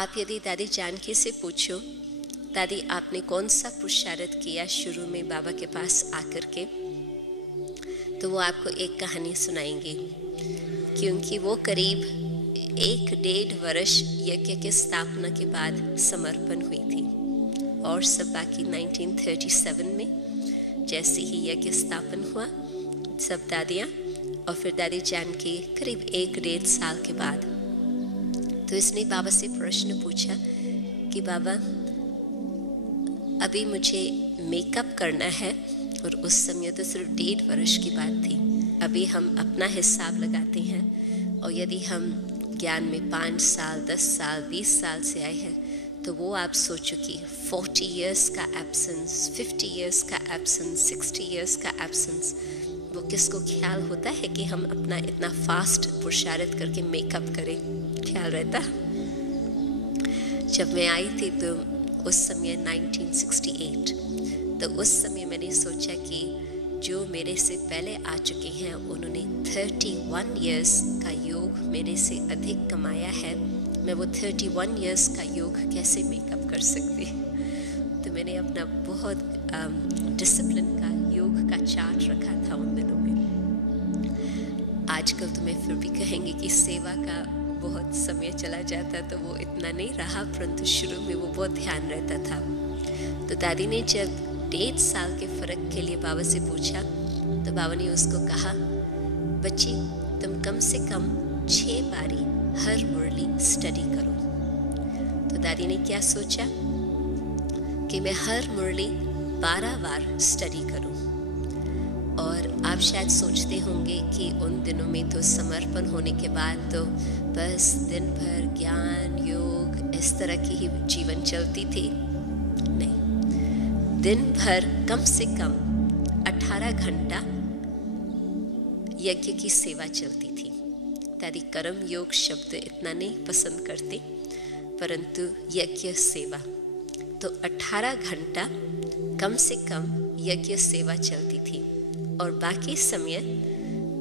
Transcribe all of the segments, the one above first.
आप यदि दादी जानकी से पूछो, दादी आपने कौन सा पुरुषार्थ किया शुरू में बाबा के पास आकर के, तो वो आपको एक कहानी सुनाएंगे, क्योंकि वो करीब 1-1.5 वर्ष यज्ञ के स्थापना के बाद समर्पण हुई थी। और सब बाकी 1937 में जैसे ही यज्ञ स्थापन हुआ, सब दादियाँ और फिर दादी जानकी करीब 1-1.5 साल के बाद, तो इसने बाबा से प्रश्न पूछा कि बाबा अभी मुझे मेकअप करना है, और उस समय तो सिर्फ 1.5 वर्ष की बात थी। अभी हम अपना हिसाब लगाते हैं, और यदि हम ज्ञान में 5 साल, 10 साल, 20 साल से आए हैं, तो वो आप सोचो कि 40 इयर्स का एब्सेंस, 50 इयर्स का एब्सेंस, 60 इयर्स का एब्सेंस, वो किसको ख्याल होता है कि हम अपना इतना फास्ट पुरुषार्थ करके मेकअप करें? ख्याल रहता? जब मैं आई थी तो उस समय 1968, तो उस समय मैंने सोचा कि जो मेरे से पहले आ चुके हैं उन्होंने 31 इयर्स का योग मेरे से अधिक कमाया है, मैं वो 31 इयर्स का योग कैसे मेकअप कर सकती? तो मैंने अपना बहुत डिसिप्लिन का योग का चार्ट रखा था उन दिनों में। आजकल तो मैं फिर भी कहेंगे कि सेवा का बहुत समय चला जाता तो वो इतना नहीं रहा, परंतु शुरू में वो बहुत ध्यान रहता था। तो दादी ने जब 1.5 साल के फ़र्क के लिए बाबा से पूछा, तो बाबा ने उसको कहा, बच्ची तुम कम से कम 6 बारी हर मुरली स्टडी करो। तो दादी ने क्या सोचा कि मैं हर मुरली 12 बार स्टडी करूं। और आप शायद सोचते होंगे कि उन दिनों में तो समर्पण होने के बाद तो बस दिन भर ज्ञान योग इस तरह की ही जीवन चलती थी। नहीं, दिन भर कम से कम 18 घंटा यज्ञ की सेवा चलती थी। दादी कर्म योग शब्द इतना नहीं पसंद करते, परंतु यज्ञ सेवा, तो 18 घंटा कम से कम यज्ञ सेवा चलती थी। और बाकी समय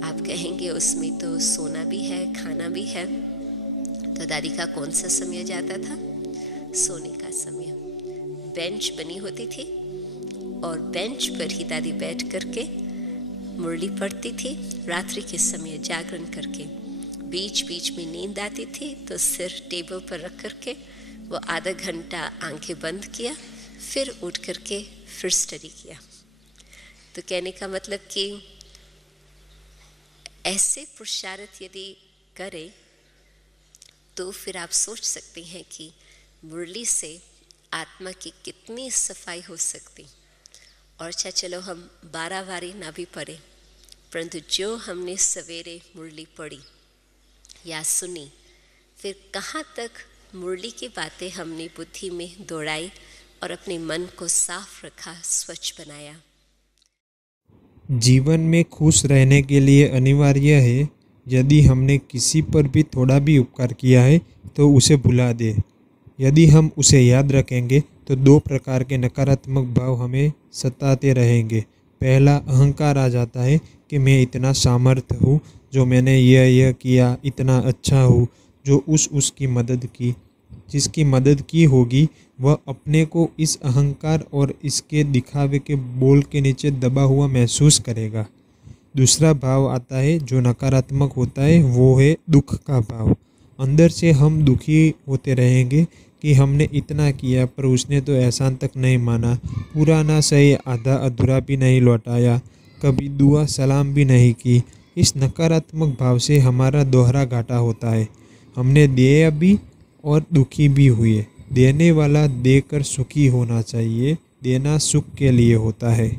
आप कहेंगे उसमें तो सोना भी है, खाना भी है। तो दादी का कौन सा समय जाता था? सोने का समय। बेंच बनी होती थी और बेंच पर ही दादी बैठ करके मुरली पढ़ती थी, रात्रि के समय जागरण करके। बीच बीच में नींद आती थी तो सिर टेबल पर रख करके वो आधा घंटा आंखें बंद किया, फिर उठ करके फिर स्टडी किया। तो कहने का मतलब कि ऐसे पुरुषार्थ यदि करें तो फिर आप सोच सकते हैं कि मुरली से आत्मा की कितनी सफाई हो सकती। और अच्छा चलो हम 12 बारी ना भी पढ़े, परंतु जो हमने सवेरे मुरली पढ़ी या सुनी, फिर कहाँ तक मुरली की बातें हमने बुद्धि में दौड़ाई और अपने मन को साफ रखा, स्वच्छ बनाया। जीवन में खुश रहने के लिए अनिवार्य है, यदि हमने किसी पर भी थोड़ा भी उपकार किया है तो उसे भुला दे। यदि हम उसे याद रखेंगे तो 2 प्रकार के नकारात्मक भाव हमें सताते रहेंगे। पहला, अहंकार आ जाता है कि मैं इतना सामर्थ्य हूँ, जो मैंने यह किया, इतना अच्छा हूँ, जो उसकी मदद की। जिसकी मदद की होगी वह अपने को इस अहंकार और इसके दिखावे के बोल के नीचे दबा हुआ महसूस करेगा। दूसरा भाव आता है जो नकारात्मक होता है, वो है दुख का भाव। अंदर से हम दुखी होते रहेंगे कि हमने इतना किया पर उसने तो एहसान तक नहीं माना, पूरा ना सही आधा अधूरा भी नहीं लौटाया, कभी दुआ सलाम भी नहीं की। इस नकारात्मक भाव से हमारा दोहरा घाटा होता है। हमने दिया भी और दुखी भी हुए। देने वाला देकर सुखी होना चाहिए, देना सुख के लिए होता है।